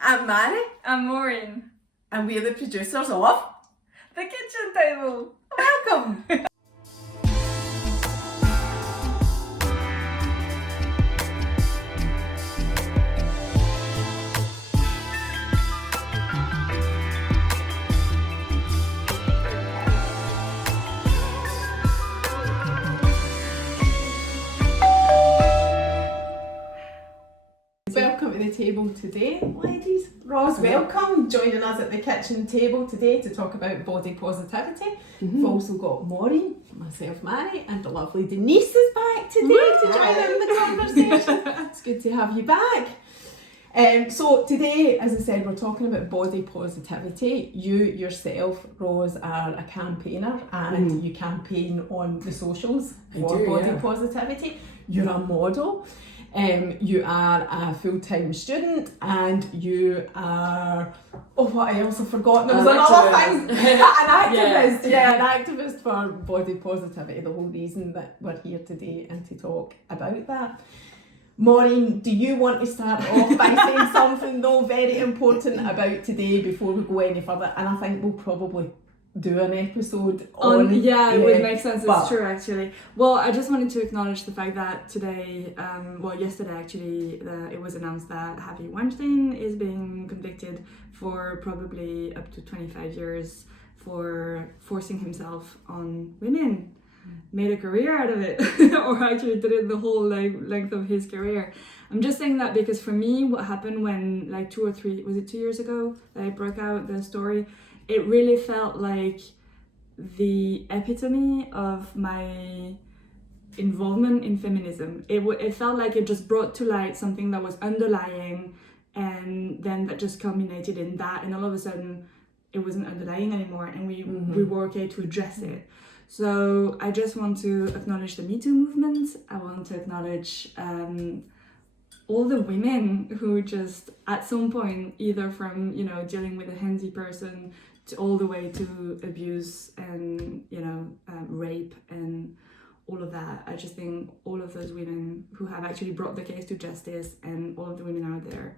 I'm Mhairi, I'm Maureen. and we're the producers of The Kitchen Table. Welcome! Welcome to the table today, ladies. Ros, welcome. Joining us at the kitchen table today to talk about body positivity. We've also got Maureen, myself, Mhairi, and the lovely Denise is back today to join in the conversation. It's good to have you back. So today, as I said, we're talking about body positivity. You yourself, Ros, are a campaigner and you campaign on the socials for body positivity. You're a model. You are a full-time student and you are, what else? I've forgotten. There was another thing. An activist. An activist for body positivity. The whole reason that we're here today and to talk about that. Maureen, do you want to start off by saying something though very important about today before we go any further? And I think we'll probably do an episode on it would make sense. It's true actually. Well, I just wanted to acknowledge the fact that today, yesterday actually, it was announced that Harvey Weinstein is being convicted for probably up to 25 years for forcing himself on women. Made a career out of it, or actually did it the whole length of his career. I'm just saying that because for me, what happened when 2 or 3, was it 2 years ago that I broke out the story? It really felt like the epitome of my involvement in feminism. It felt like it just brought to light something that was underlying, and then that just culminated in that, and all of a sudden it wasn't underlying anymore, and we were okay to address it. So I just want to acknowledge the Me Too movement. I want to acknowledge all the women who just at some point, either from dealing with a handsy person to all the way to abuse and rape and all of that. I just think all of those women who have actually brought the case to justice and all of the women out there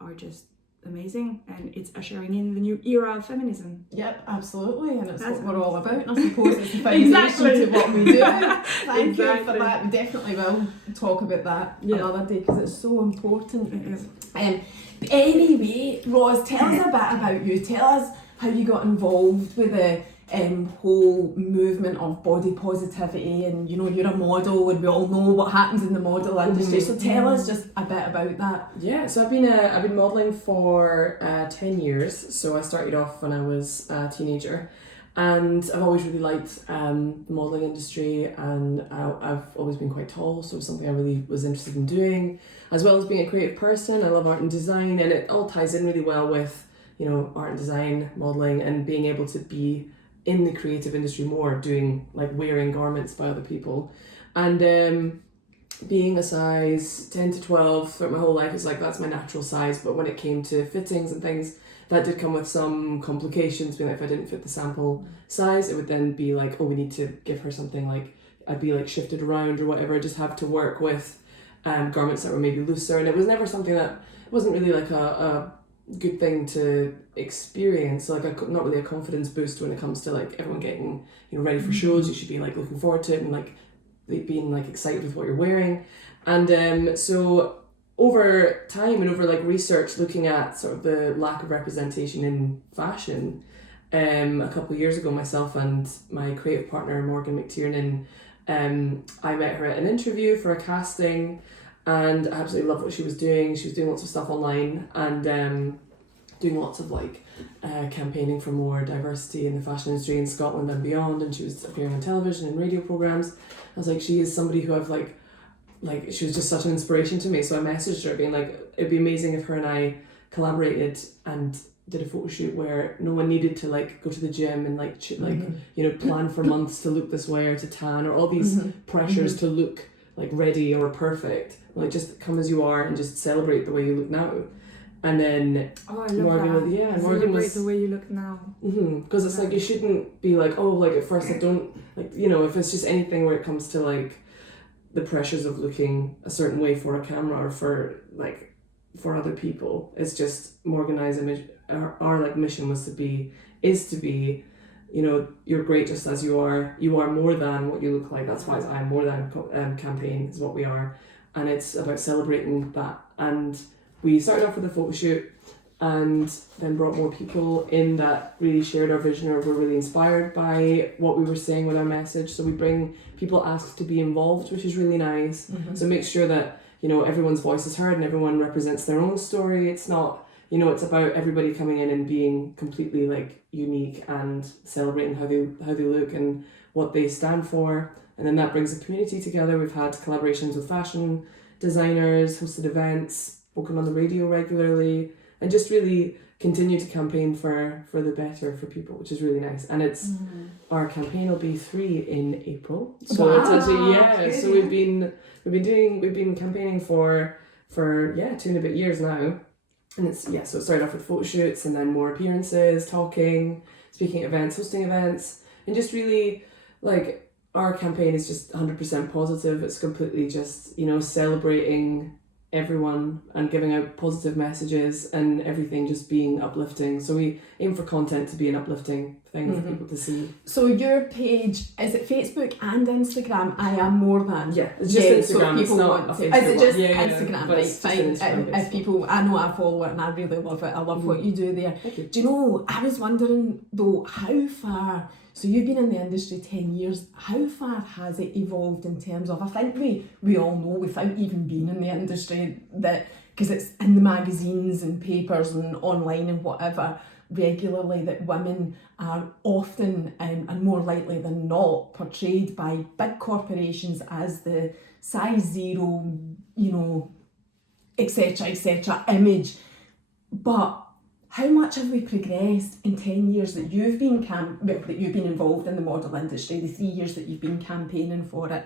are just amazing, and it's ushering in the new era of feminism. Yep, absolutely, and it's what we're all about, and I suppose it's the foundation to what we do. Thank you for that. We definitely will talk about that another day because it's so important. It is. Anyway, Ros, tell us a bit about you. Tell us how you got involved with the whole movement of body positivity, and you're a model and we all know what happens in the model industry, so tell us just a bit about that. Yeah, so I've been modelling for 10 years. So I started off when I was a teenager, and I've always really liked the modelling industry, and I've always been quite tall, so it was something I really was interested in doing, as well as being a creative person. I love art and design, and it all ties in really well with art and design, modelling, and being able to be in the creative industry more, doing wearing garments by other people, and being a size 10 to 12 throughout my whole life is that's my natural size. But when it came to fittings and things, that did come with some complications. Being if I didn't fit the sample size, it would then be oh, we need to give her something, I'd be shifted around or whatever. I just have to work with garments that were maybe looser, and it was never something that, it wasn't really a good thing to experience, not really a confidence boost when it comes to everyone getting ready for shows. You should be looking forward to it and being excited with what you're wearing. And so over time and over research looking at sort of the lack of representation in fashion, a couple of years ago, myself and my creative partner Morgan McTiernan, I met her at an interview for a casting, and I absolutely loved what she was doing. She was doing lots of stuff online and doing lots of campaigning for more diversity in the fashion industry in Scotland and beyond, and she was appearing on television and radio programmes. I was she is somebody who I've she was just such an inspiration to me. So I messaged her being it'd be amazing if her and I collaborated and did a photo shoot where no one needed to go to the gym and plan for months to look this way or to tan or all these pressures to look ready or perfect. Just come as you are and just celebrate the way you look now. And then I love Morgan that. Morgan was the way you look now. Because it's you shouldn't be at first I don't if it's just anything where it comes to the pressures of looking a certain way for a camera or for for other people. It's just Morgan's image. Our like mission is to be, you know, you're great just as you are. You are more than what you look like. That's why it's I Am More Than campaign is what we are, and it's about celebrating that. And we started off with a photo shoot, and then brought more people in that really shared our vision or were really inspired by what we were saying with our message. So we bring people asked to be involved, which is really nice. So make sure that, you know, everyone's voice is heard and everyone represents their own story. It's not, you know, it's about everybody coming in and being completely like unique and celebrating how they look and what they stand for. And then that brings the community together. We've had collaborations with fashion designers, hosted events, spoken on the radio regularly, and just really continue to campaign for the better for people, which is really nice. And it's our campaign will be 3 in April. So it's actually so we've been campaigning for 2 and a bit years now. And it's so it started off with photo shoots and then more appearances, talking, speaking at events, hosting events, and just really like our campaign is just 100% positive. It's completely just, you know, celebrating everyone and giving out positive messages and everything just being uplifting. So we aim for content to be an uplifting thing for people to see. So your page, is it Facebook and Instagram? I Am More Than? Yeah, it's just Instagram. So It's not a Facebook. Is it just yeah, Instagram? but Right, it's fine. just Instagram, If people, I know I follow it and I really love it. I love what you do there. Do you know, I was wondering though, how far, so you've been in the industry 10 years, how far has it evolved in terms of, I think we all know without even being in the industry that, because it's in the magazines and papers and online and whatever, regularly that women are often and more likely than not portrayed by big corporations as the size 0, you know, etc. image. But how much have we progressed in 10 years that you've been involved in the model industry, the 3 years that you've been campaigning for it?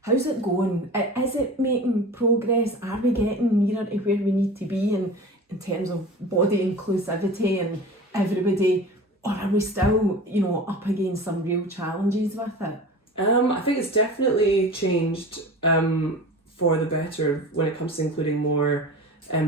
How's it going? Is it making progress? Are we getting nearer to where we need to be in terms of body inclusivity and everybody? Or are we still, you know, up against some real challenges with it? I think it's definitely changed for the better when it comes to including more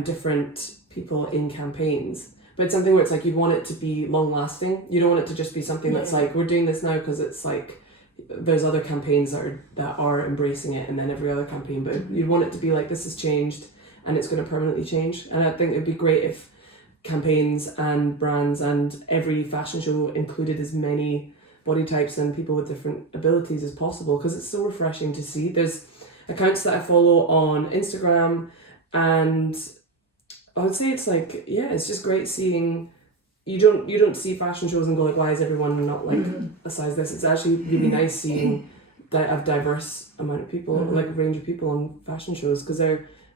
different people in campaigns. But it's something where it's like you'd want it to be long lasting. You don't want it to just be something that's like, we're doing this now because it's like there's other campaigns that are embracing it and then every other campaign, but you'd want it to be like, this has changed and it's going to permanently change. And I think it'd be great if campaigns and brands and every fashion show included as many body types and people with different abilities as possible, because it's so refreshing to see. There's accounts that I follow on Instagram, and I would say it's like, it's just great seeing. You don't see fashion shows and go like, why is everyone not like a size this? It's actually really nice seeing a diverse amount of people, like a range of people on fashion shows, because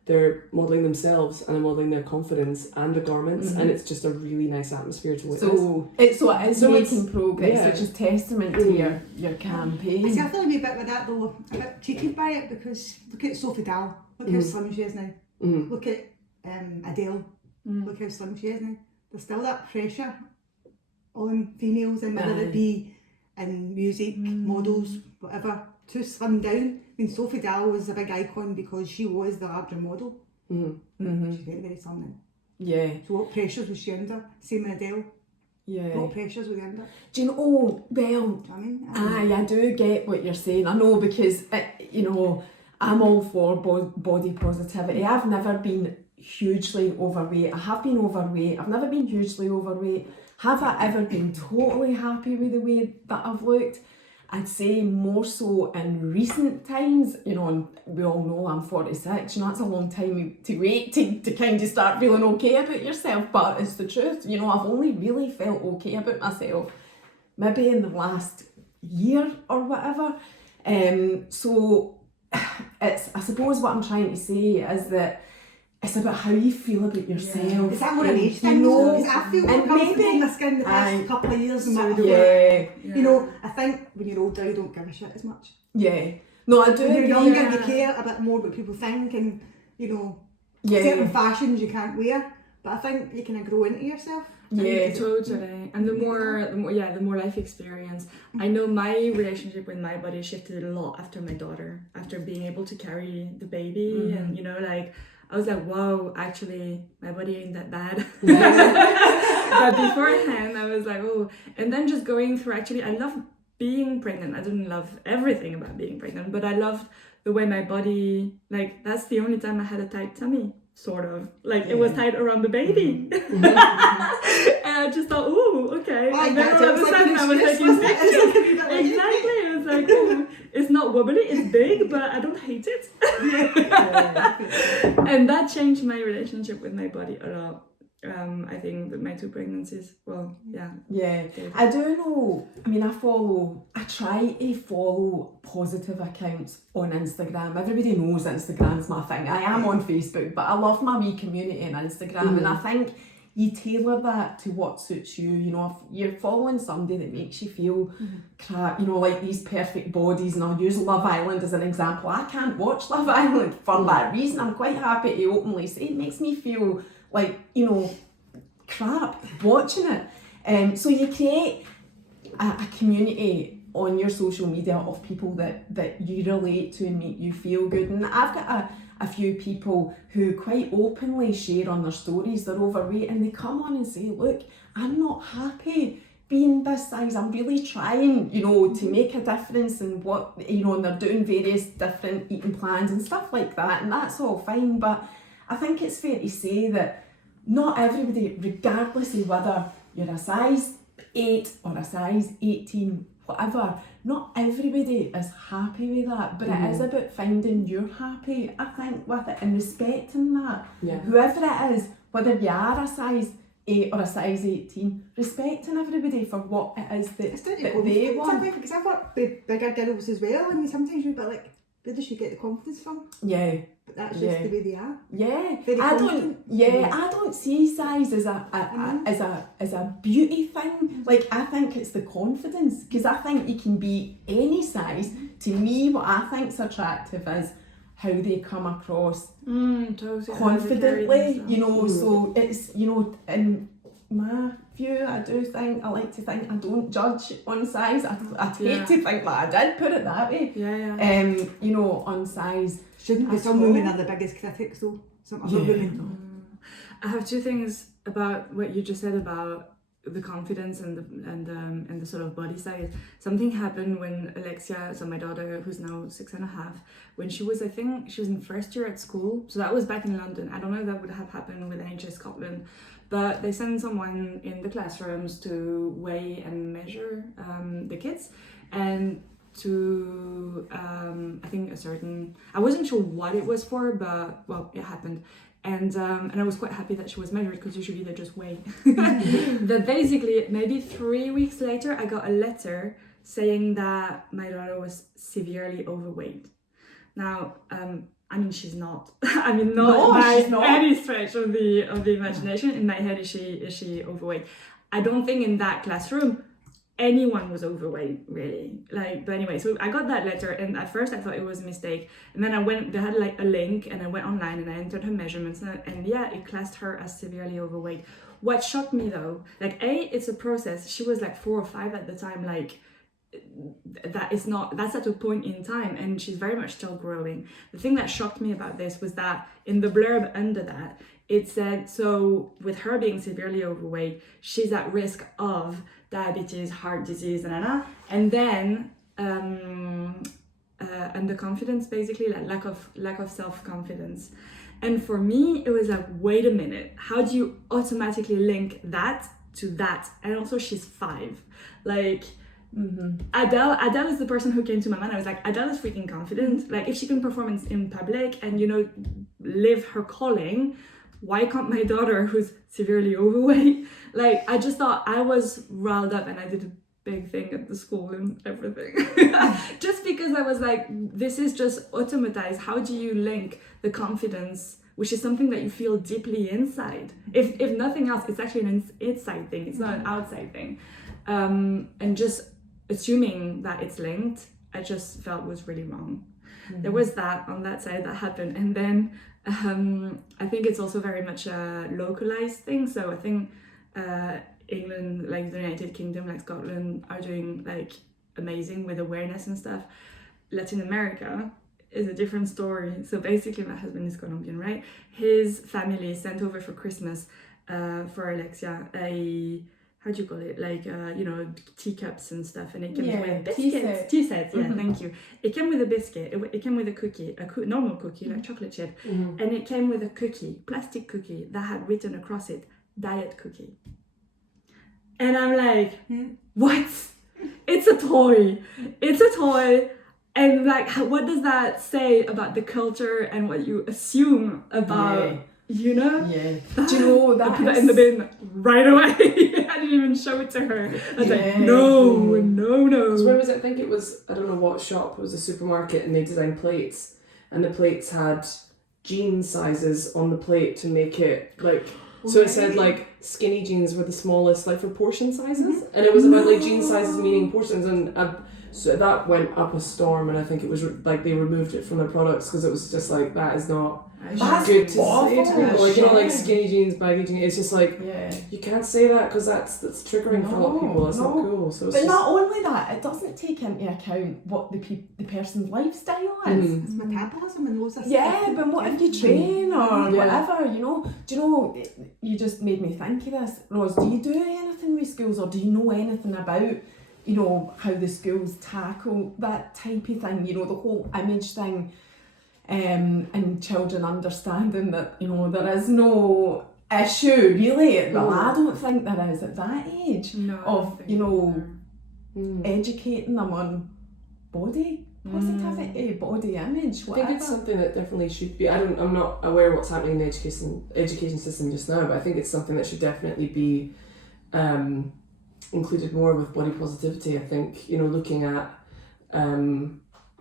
they're modelling themselves and they're modelling their confidence and the garments, and it's just a really nice atmosphere to witness. So it is making progress, which is testament to your campaign. I see, I feel a wee bit with that though, a bit cheated by it, because look at Sophie Dahl, look how slim she is now. Look at Adele, look how slim she is now. There's still that pressure on females, and whether it be in music, models, whatever, to slim down. I mean, Sophie Dahl was a big icon because she was the larger model. She's very, very slim now. Yeah. So what pressures was she under? Same with Adele. Yeah. What pressures were they under? Do you know, well, Do you know what I mean? I do get what you're saying. I know, because, you know, I'm all for body positivity. I've never been hugely overweight. I have been overweight. I've never been hugely overweight. Have I ever been totally happy with the way that I've looked? I'd say more so in recent times, you know, and we all know I'm 46, you know, that's a long time to wait to kind of start feeling okay about yourself, but it's the truth, you know, I've only really felt okay about myself maybe in the last year or whatever. So it's, I suppose what I'm trying to say is that it's about how you feel about yourself. Is that more an age thing? You know, because I feel more comfortable in my skin the past couple of years than what you know, I think when you're older you don't give a shit as much. Yeah. No, I do. When you're younger you care a bit more what people think, and you know, certain fashions you can't wear. But I think you kind of grow into yourself. Yeah, totally. And the more life experience. I know my relationship with my body shifted a lot after my daughter, after being able to carry the baby, and you know, like I was like, whoa, actually, my body ain't that bad. But beforehand, I was like, oh. And then just going through, actually, I love being pregnant. I didn't love everything about being pregnant, but I loved the way my body, like, that's the only time I had a tight tummy, sort of. Like, it was tight around the baby. And I just thought, ooh, okay. And then all of a sudden, I was taking pictures. Exactly. I was like, ooh, it's not wobbly, it's big, but I don't hate it. And that changed my relationship with my body a lot. I think that my 2 pregnancies, well, yeah. Yeah, I do know, I mean, I try to follow positive accounts on Instagram. Everybody knows Instagram's my thing. I am on Facebook, but I love my wee community on Instagram, and I think you tailor that to what suits you. You know, if you're following somebody that makes you feel crap, you know, like these perfect bodies, and I'll use Love Island as an example. I can't watch Love Island for that reason. I'm quite happy to openly say it makes me feel like, you know, crap watching it. So you create a community on your social media of people that you relate to and make you feel good. And I've got a few people who quite openly share on their stories they're overweight, and they come on and say, look, I'm not happy being this size. I'm really trying, you know, to make a difference in what, you know, and they're doing various different eating plans and stuff like that, and that's all fine. But I think it's fair to say that not everybody, regardless of whether you're a size 8 or a size 18, whatever, not everybody is happy with that, but it is about finding you're happy, I think, with it, and respecting that. Whoever it is, whether you are a size 8 or a size 18, respecting everybody for what it is that they want. Because I've worked with bigger girls as well, and sometimes you're a bit like, where does she get the confidence from? Yeah. But that's just the way they are. Yeah. Very confident. I don't see size as a beauty thing. Like, I think it's the confidence, because I think you can be any size. To me, what I think's attractive is how they come across totally confidently, you know. So it's, you know, in my view, I like to think I don't judge on size. I'd hate to think that I did, put it that way. You know, on size. Shouldn't be. Some women are the biggest critics though. Some other women. I have 2 things about what you just said about the confidence and the sort of body size. Something happened when Alexia, so my daughter, who's now 6.5, when she was, I think she was in first year at school. So that was back in London. I don't know if that would have happened with NHS Scotland, but they send someone in the classrooms to weigh and measure the kids, and to I think I wasn't sure what it was for, but well, it happened. And I was quite happy that she was measured, because usually they just weigh. But basically, maybe 3 weeks later, I got a letter saying that my daughter was severely overweight. Now, I mean, she's not. I mean, she's not. Any stretch of the imagination. In my head, is she overweight? I don't think in that classroom anyone was overweight, really. Like, but anyway, so I got that letter, and at first I thought it was a mistake, and then I went, they had like a link, and I went online and I entered her measurements, and yeah, it classed her as severely overweight. What shocked me though, like, it's a process. She was like 4 or 5 at the time. Like, that's at a point in time, and she's very much still growing. The thing that shocked me about this was that in the blurb under that, it said, so with her being severely overweight, she's at risk of diabetes, heart disease, and then underconfidence, basically, like lack of self-confidence. And for me, it was like, wait a minute, how do you automatically link that to that? And also, she's 5. Like, Adele is the person who came to my mind. I was like, Adele is freaking confident. Like, if she can perform in public and, you know, live her calling, why can't my daughter, who's severely overweight? Like, I just thought I was riled up, and I did a big thing at the school and everything. Just because I was like, this is just automatized. How do you link the confidence, which is something that you feel deeply inside? If nothing else, it's actually an inside thing. It's not an outside thing. And just assuming that it's linked, I just felt was really wrong. There was that on that side that happened. And then I think it's also very much a localized thing. So I think England, like the United Kingdom, like Scotland, are doing like amazing with awareness and stuff. Latin America, is a different story. So basically, my husband is Colombian, right? His family sent over for Christmas for Alexia how do you call it? Like, teacups and stuff. And it came with biscuits. Tea sets, yeah, thank you. It came with a biscuit. It came with a cookie, normal cookie, like chocolate chip. And it came with a cookie, plastic cookie, that had written across it, diet cookie. And I'm like, what? It's a toy. And like, what does that say about the culture and what you assume about... You know? Yeah. Do you know that? I put that in the bin right away. I didn't even show it to her. I was like, no. Because where was it? I think it was, I don't know what shop, it was a supermarket, and they designed plates. And the plates had jean sizes on the plate to make it like, so it said like skinny jeans were the smallest, like for portion sizes. And it was about like jean sizes meaning portions. And so that went up a storm, and I think it was like they removed it from their products because it was just like, that is not... That's good to awful. say to people, like, like skinny jeans, baggy jeans. It's just like you can't say that because that's triggering for a lot of people. It's not cool. So it's not only that, it doesn't take into account what the person's lifestyle is. It's metabolism and loads of stuff. Yeah, but what if you train or whatever? You know, do you know? You just made me think of this, Ros. Do you do anything with schools, or do you know anything about? You know how the schools tackle that type of thing. You know, the whole image thing. And children understanding that, you know, there is no issue really. Well, I don't think there is at that age of, you know, educating them on body positivity, body image, whatever. I think it's something that definitely should be, I'm not aware of what's happening in the education system just now, but I think it's something that should definitely be included more with body positivity. I think, you know, looking at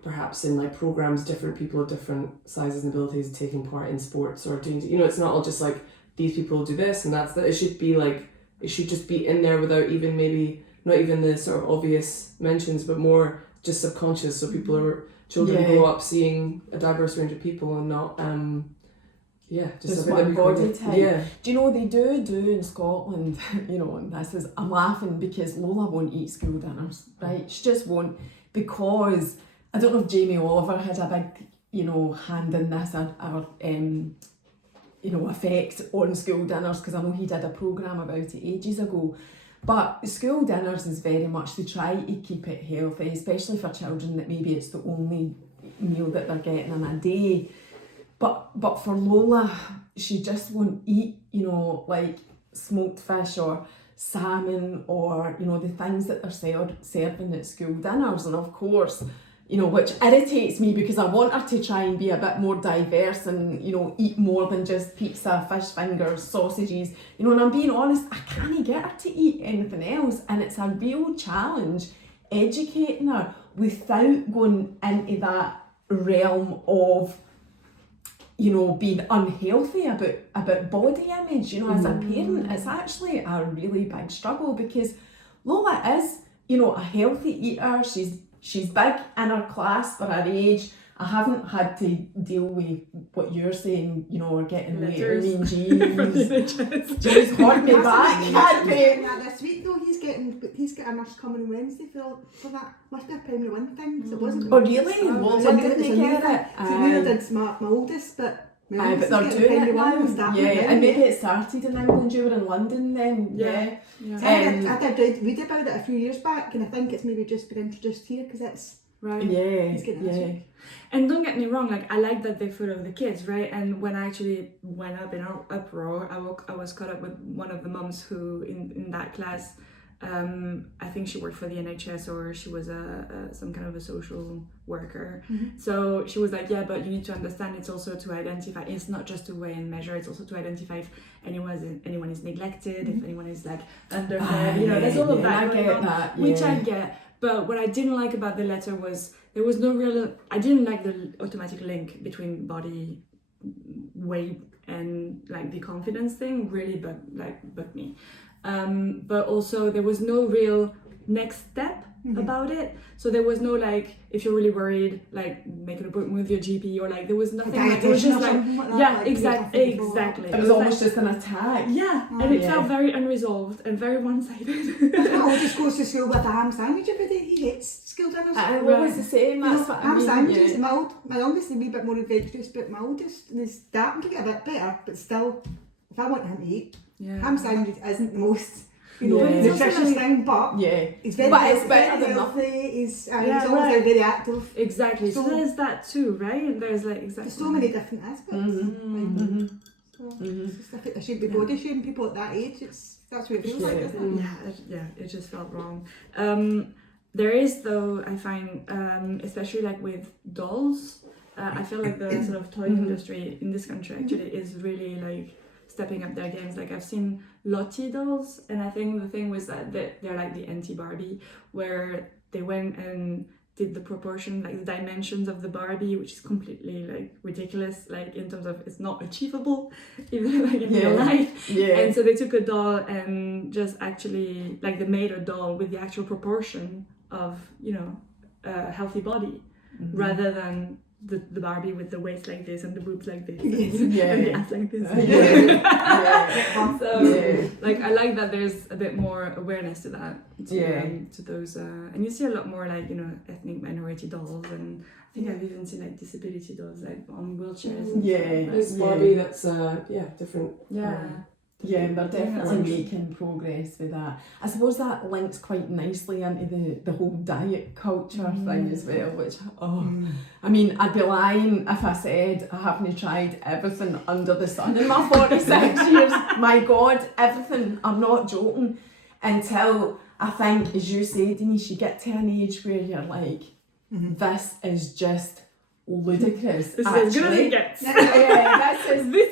perhaps in like programs, different people of different sizes and abilities taking part in sports or doing, you know, it's not all just like these people do this and that's that. It should be like, it should just be in there without even maybe, not even the sort of obvious mentions, but more just subconscious. So children grow up seeing a diverse range of people and not, just one body type. Yeah. Do you know they do in Scotland, you know, and I'm laughing because Lola won't eat school dinners, right? She just won't, because I don't know if Jamie Oliver had a big, you know, hand in this or you know, effect on school dinners, because I know he did a programme about it ages ago. But school dinners is very much, they try to keep it healthy, especially for children that maybe it's the only meal that they're getting in a day. But for Lola, she just won't eat, you know, like smoked fish or salmon or, you know, the things that they're serving at school dinners. And of course, you know, which irritates me because I want her to try and be a bit more diverse and, you know, eat more than just pizza, fish fingers, sausages. You know, and I'm being honest, I can't get her to eat anything else. And it's a real challenge educating her without going into that realm of, you know, being unhealthy about body image. You know, as a parent, it's actually a really big struggle because Lola is, you know, a healthy eater. She's big in her class for her age. I haven't had to deal with what you're saying, you know, or getting later mean jeans. Just hold me back. This week though, he's got a nurse coming Wednesday for that. Must be a primary one thing. So it wasn't. Oh really? Well, did they get it? So neither did my oldest, but. But they're doing it now. And maybe it started in England. You were in London then. Yeah. I did read about it a few years back, and I think it's maybe just been introduced here because it's right. He's getting it. And don't get me wrong, like I like that they follow the kids, right? And when I actually went up in uproar, I was caught up with one of the moms who in that class. I think she worked for the NHS or she was some kind of a social worker. Mm-hmm. So she was like, yeah, but you need to understand it's also to identify, it's not just to weigh and measure, it's also to identify if anyone is neglected, if anyone is like underfed, you know, there's all of that going on, which I get. But what I didn't like about the letter was there was no real, I didn't like the automatic link between body weight and like the confidence thing really bugged me. But also there was no real next step about it. So there was no like, if you're really worried, like make an appointment with your GP, or like there was nothing. Like, it was just like, exactly. It was almost just an attack. Yeah, and it felt very unresolved and very one-sided. My oldest goes to school with a ham sandwich every day. He hates school dinners. And what was the same? That's what I ham mean. sandwiches. My youngest is a wee bit more adventurous, but my oldest is starting to get a bit better. But still, if I want him to eat, ham sandwich isn't the most nutritious thing, but it's very it's better than healthy. He's always very active. Exactly. So there's that too, right? And there's like there's so many different aspects. It's just, I think there shouldn't be body shaming people at that age. That's what it feels like, isn't it? Yeah, it just felt wrong. There is, though, I find, especially like with dolls, I feel like the sort of toy industry in this country actually is really like stepping up their games. Like I've seen Lottie dolls, and I think the thing was that they're like the anti-Barbie, where they went and did the proportion, like the dimensions of the Barbie, which is completely like ridiculous, like in terms of it's not achievable even like in real life. And so they took a doll and just actually like they made a doll with the actual proportion of, you know, a healthy body, rather than the Barbie with the waist like this and the boobs like this and the ass like this. So like I like that there's a bit more awareness to that, to those and you see a lot more like, you know, ethnic minority dolls, and I think I've even seen like disability dolls like on wheelchairs and there's Barbie that's different. They're definitely making progress with that. I suppose that links quite nicely into the whole diet culture thing as well, which, I mean, I'd be lying if I said I haven't tried everything under the sun in my 46 years. My God, everything. I'm not joking. Until I think, as you say, Denise, you get to an age where you're like, this is just ludicrous. This is as good as it gets. And this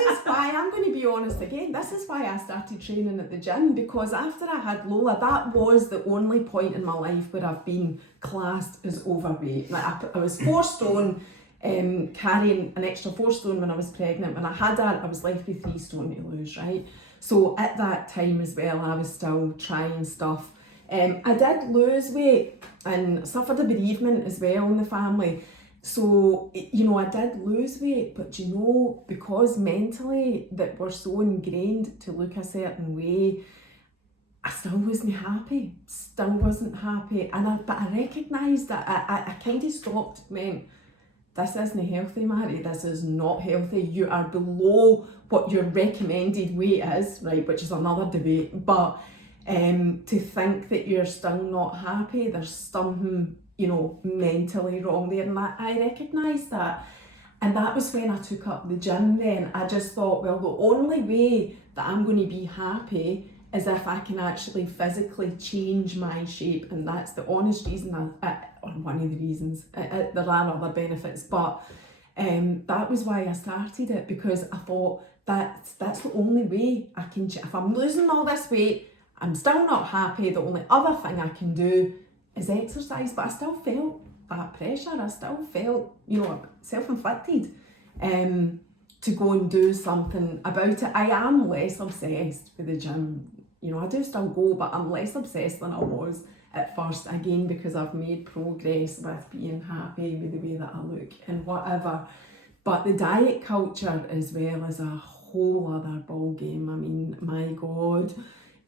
is why I'm going to be honest again. This is why I started training at the gym, because after I had Lola, that was the only point in my life where I've been classed as overweight. Like I was 4 stone, carrying an extra 4 stone when I was pregnant. When I had her, I was left with 3 stone to lose, right? So at that time as well, I was still trying stuff. I did lose weight and suffered a bereavement as well in the family. So, you know, I did lose weight, but you know, because mentally that we're so ingrained to look a certain way, I still wasn't happy. But I recognised that I kind of stopped, this isn't healthy, Mhairi, this is not healthy. You are below what your recommended weight is, right, which is another debate, but to think that you're still not happy, there's something, you know, mentally wrong there, and I recognised that. And that was when I took up the gym then. I just thought, well, the only way that I'm going to be happy is if I can actually physically change my shape, and that's the honest reason, or one of the reasons. There are other benefits, but that was why I started it, because I thought that's the only way I can, if I'm losing all this weight, I'm still not happy, the only other thing I can do is exercise. But I still felt that pressure, I still felt, you know, self-inflicted to go and do something about it. I am less obsessed with the gym, you know, I do still go, but I'm less obsessed than I was at first, again because I've made progress with being happy with the way that I look and whatever. But the diet culture as well is a whole other ball game. I mean, my God,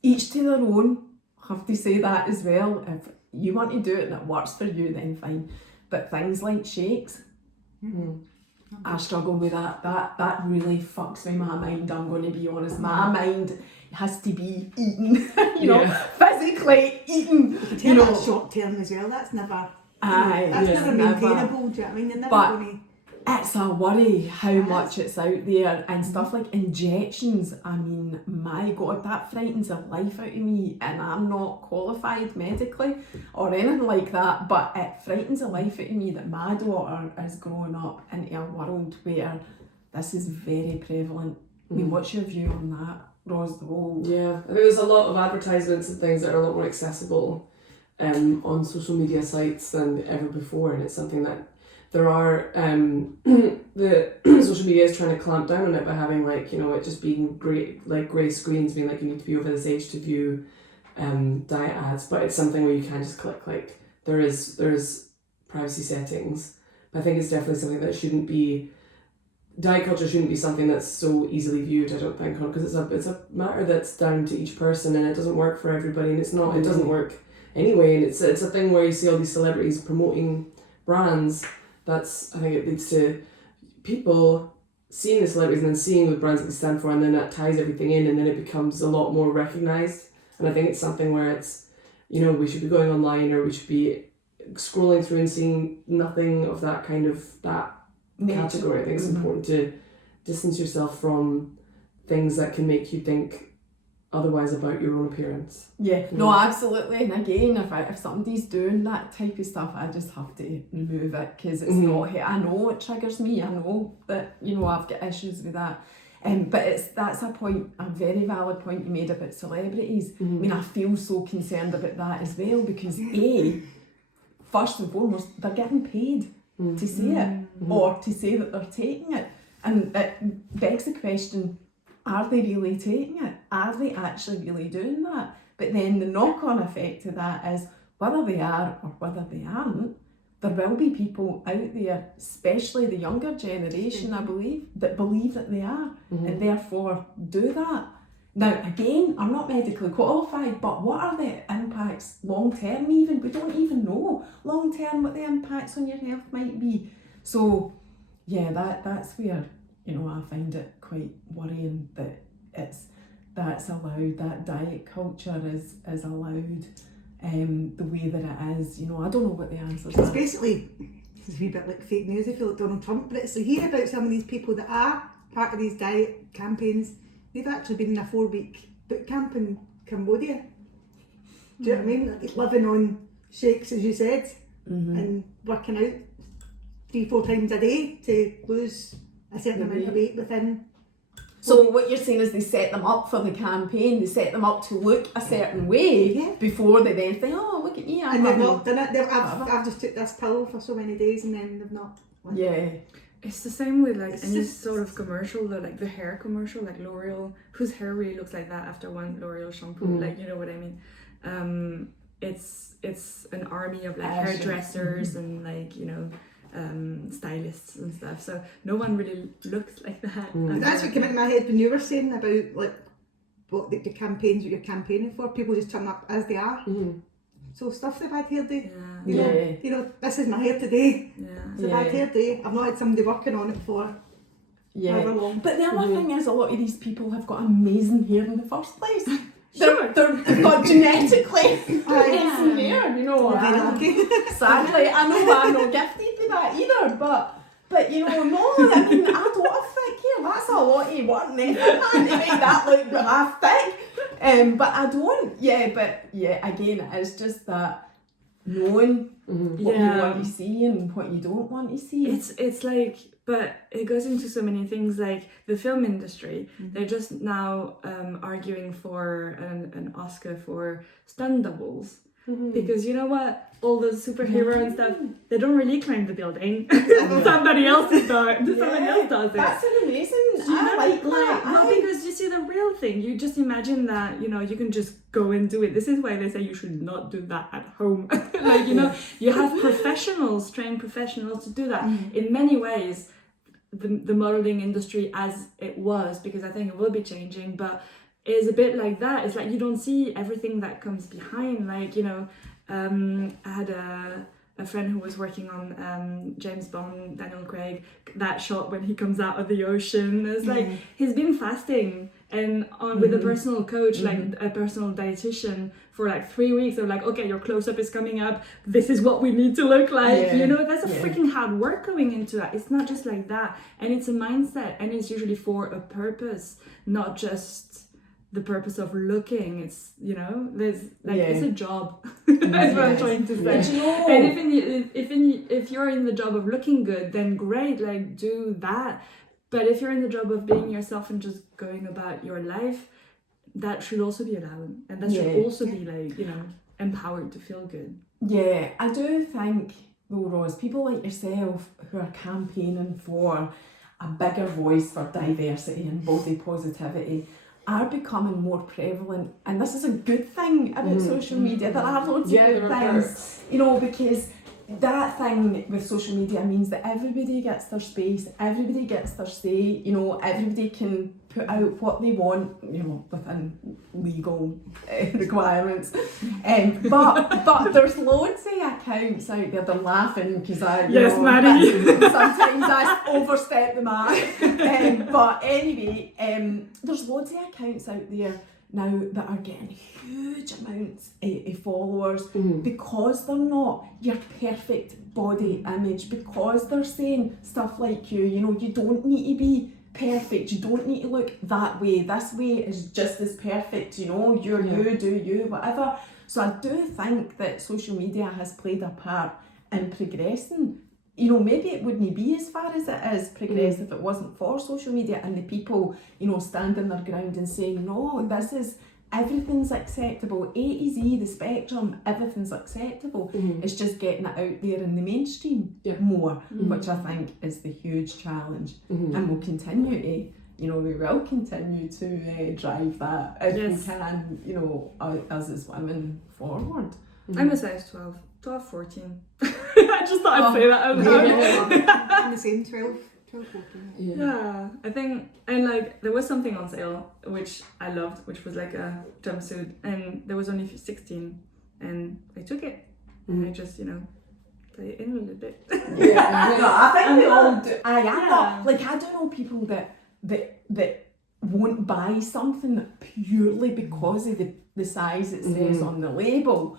each to their own. I have to say that as well. If you want to do it and it works for you, then fine. But things like shakes, I struggle with that. That really fucks with my mind, I'm going to be honest. My mind has to be eating, you know, physically eating. You know, short term as well, that's never, never maintainable, do you know what I mean? They're never going to... It's a worry how much it's out there, and stuff like injections. I mean, my God, that frightens the life out of me, and I'm not qualified medically or anything like that, but it frightens the life out of me that my daughter is growing up into a world where this is very prevalent. I mean, what's your view on that, Ros? Yeah, I mean, there's a lot of advertisements and things that are a lot more accessible on social media sites than ever before, and it's something that there are, the social media is trying to clamp down on it by having, like, you know, it just being great, like grey screens being like, you need to be over this age to view diet ads, but it's something where you can just click. Like there's privacy settings, but I think it's definitely something that shouldn't be. Diet culture shouldn't be something that's so easily viewed, I don't think, because it's a matter that's down to each person, and it doesn't work for everybody, and it doesn't work anyway, and it's a thing where you see all these celebrities promoting brands. I think it leads to people seeing the celebrities and then seeing the brands that they stand for, and then that ties everything in, and then it becomes a lot more recognised. And I think it's something where it's, we should be going online, or we should be scrolling through and seeing nothing of that kind of that category. I think it's important to distance yourself from things that can make you think otherwise about your own appearance. Yeah, no, absolutely. And again, if somebody's doing that type of stuff, I just have to remove it, because it's not. I know it triggers me. I know that I've got issues with that. But that's a very valid point you made about celebrities. I mean, I feel so concerned about that as well, because first and foremost, they're getting paid to say it, or to say that they're taking it. And it begs the question, are they really taking it? Are they actually really doing that? But then the knock-on effect of that is, whether they are or whether they aren't, there will be people out there, especially the younger generation, I believe, that they are, and therefore do that. Now, again, I'm not medically qualified, but what are the impacts long-term even? We don't even know long-term what the impacts on your health might be. So, yeah, that's where, I find it quite worrying that that's allowed, that diet culture is allowed the way that it is. I don't know what the answers are. It's basically, it's a wee bit like fake news, I feel like Donald Trump, but it's to hear about some of these people that are part of these diet campaigns. They've actually been in a 4-week boot camp in Cambodia. Do you know what I mean? Like, living on shakes, as you said, and working out 3-4 times a day to lose a certain amount of weight within. So what you're saying is they set them up for the campaign, they set them up to look a certain way before they then think, oh, look at me. And they've not done it. I've just took this pill for so many days, and then they've not. It's the same with any sort of commercial, like the hair commercial, like L'Oreal, whose hair really looks like that after one L'Oreal shampoo, you know what I mean? It's an army of hairdressers and stylists and stuff, so no one really looks like that. That's what came into my head when you were saying about what the campaigns that you're campaigning for. People just turn up as they are. So stuff they've had hair day. This is my hair today. It's a bad hair day. I've not had somebody working on it for however long. But the other thing is, a lot of these people have got amazing hair in the first place. They've got genetically amazing hair, Sadly, I know I'm not gifted with that either, but no, I mean, I don't have thick hair. That's a lot of work and effort, man, to make that look half thick. But I don't. Again, it's just that knowing what you want to see and what you don't want to see. It's like, but it goes into so many things, like the film industry. They're just now arguing for an Oscar for stunt doubles. Because you know what? All the superhero and stuff, they don't really climb the building. Somebody else does it. That's amazing. I like that. No, because you see the real thing. You just imagine that, you can just go and do it. This is why they say you should not do that at home. You have trained professionals to do that. In many ways, the modeling industry as it was, because I think it will be changing, but is a bit like that. It's like you don't see everything that comes behind. I had a friend who was working on James Bond, Daniel Craig, that shot when he comes out of the ocean. It's like he's been fasting and with a personal coach, like a personal dietitian, for 3 weeks. They're like, okay, your close-up is coming up. This is what we need to look like. There's a freaking hard work going into that. It's not just like that. And it's a mindset, and it's usually for a purpose, not just the purpose of looking. It's it's a job. That's what I'm trying to say. And if you're in the job of looking good, then great, do that. But if you're in the job of being yourself and just going about your life, that should also be allowed, and that should also be empowered to feel good. I do think though, Ros, people like yourself who are campaigning for a bigger voice for diversity and body positivity, are becoming more prevalent, and this is a good thing about social media. There are loads of good things, you know, because that thing with social media means that everybody gets their space, everybody gets their say, you know, everybody can put out what they want, you know, within legal requirements. But there's loads of accounts out there. They're laughing because sometimes I overstep the mark. But anyway, there's loads of accounts out there now that are getting huge amounts of followers because they're not your perfect body image, because they're saying stuff like you know, you don't need to be perfect, you don't need to look that way, this way is just as perfect, you know, you're you, do you, whatever. So I do think that social media has played a part in progressing. You know, maybe it wouldn't be as far as it is progressed if it wasn't for social media and the people, you know, standing their ground and saying, no, this is, everything's acceptable, A to Z, the spectrum, everything's acceptable. It's just getting it out there in the mainstream more, which I think is the huge challenge. And we'll continue to, you know, we will continue to drive that if we can, you know, us as women forward. I'm a size 12, 14. I just thought I'd say that out loud. I'm the same, 12, 14. Yeah, I think, and like there was something on sale which I loved, which was like a jumpsuit, and there was only 16, and I took it, and I just, you know, play it in a little bit. I think we all do. I don't know people that won't buy something purely because of the size it says on the label.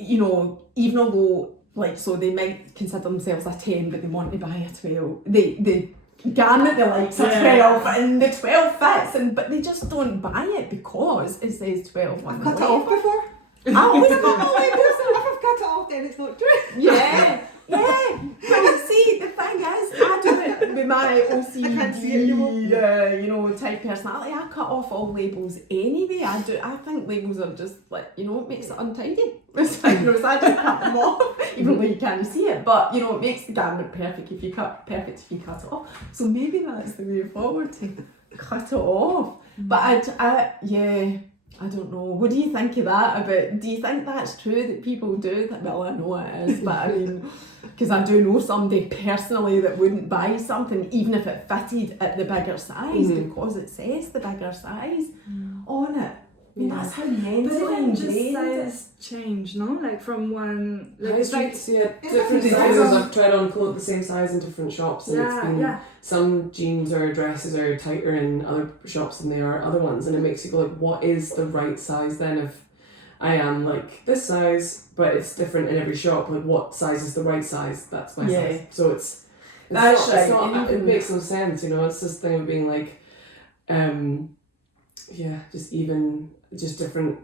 You know, even although, like, so they might consider themselves a 10, but they want to buy a 12. The garment they like's a 12, and the 12 fits, but they just don't buy it because it says 12 on I've the cut it label. off before. I always cut my labels. If I've cut it off, then it's not true. Yeah. But see, the thing is, I do it with my OCD, I can't see it anymore. you know, type personality. I cut off all labels anyway. I think labels are just like, you know, it makes it untidy. It's like, you know, so I just cut them off, even though you can't see it. But, you know, it makes the garment perfect if you cut it off. So maybe that's the way forward, to cut it off. But I don't know. What do you think of that? Do you think that's true that people do that? Well, I know it is, but I mean, because I do know somebody personally that wouldn't buy something even if it fitted at the bigger size because it says the bigger size on it. I mean, that's how mentally ingrained size change, no? Like from one, like it's like different sizes. I've tried on clothes the same size in different shops, and it's been some jeans or dresses are tighter in other shops than they are other ones, and it makes you go like, what is the right size then? If I am like this size, but it's different in every shop, like what size is the right size? That's my size. So it makes no sense, you know. It's this thing of being like, just different,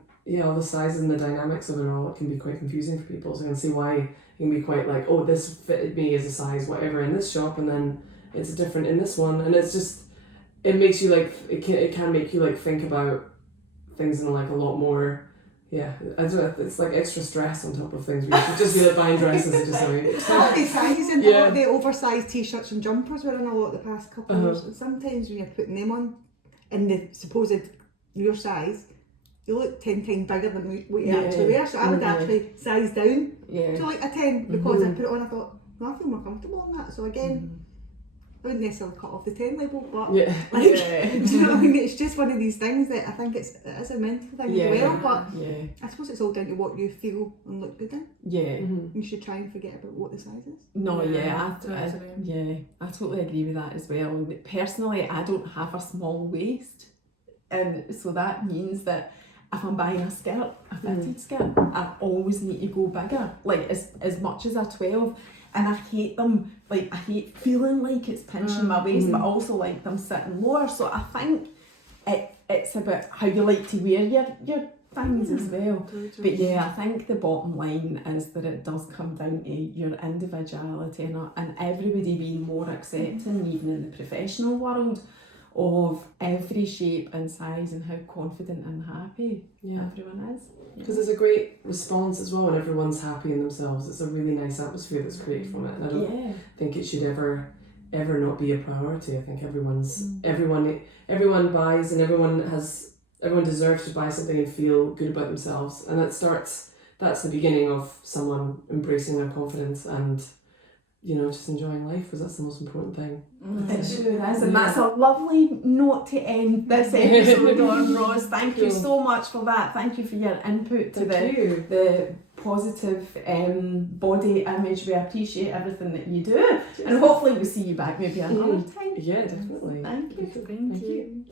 all the sizes and the dynamics of it all, it can be quite confusing for people. So I can see why it can be quite like, oh, this fitted me as a size whatever in this shop, and then it's different in this one, and it's just, it makes you like, it can make you like think about things in like a lot more, I don't know, it's like extra stress on top of things. We should just be like buying dresses and just like... A lot of the sizes and a lot of the oversized t-shirts and jumpers were in a lot the past couple of years, and sometimes when you're putting them on in the supposed your size, you look 10 times bigger than what you actually wear. So I would actually size down to like a 10 because I put it on, I thought, I feel more comfortable in that. So again, I wouldn't necessarily cut off the 10 label, but do you know what I mean? It's just one of these things that I think it is a mental thing as well, but I suppose it's all down to what you feel and look good in. You should try and forget about what the size is. No, I totally agree with that as well. Personally, I don't have a small waist, and so that means that if I'm buying a skirt, a fitted skirt, I always need to go bigger, like as much as a 12. And I hate them, like I hate feeling like it's pinching my waist, but also like them sitting lower. So I think it's about how you like to wear your things as well. But I think the bottom line is that it does come down to your individuality and everybody being more accepting, even in the professional world, of every shape and size and how confident and happy everyone is. Because there's a great response as well when everyone's happy in themselves. It's a really nice atmosphere that's created from it, and I don't think it should ever ever not be a priority. I think everyone buys, and everyone deserves to buy something and feel good about themselves, and that's the beginning of someone embracing their confidence and, you know, just enjoying life, because that's the most important thing. It sure is, and that's a lovely note to end this episode on, Ros. Thank you so much for that. Thank you for your input to the positive body image. We appreciate everything that you do, and hopefully we'll see you back maybe another time. Yeah, definitely. Thank you. Thank you.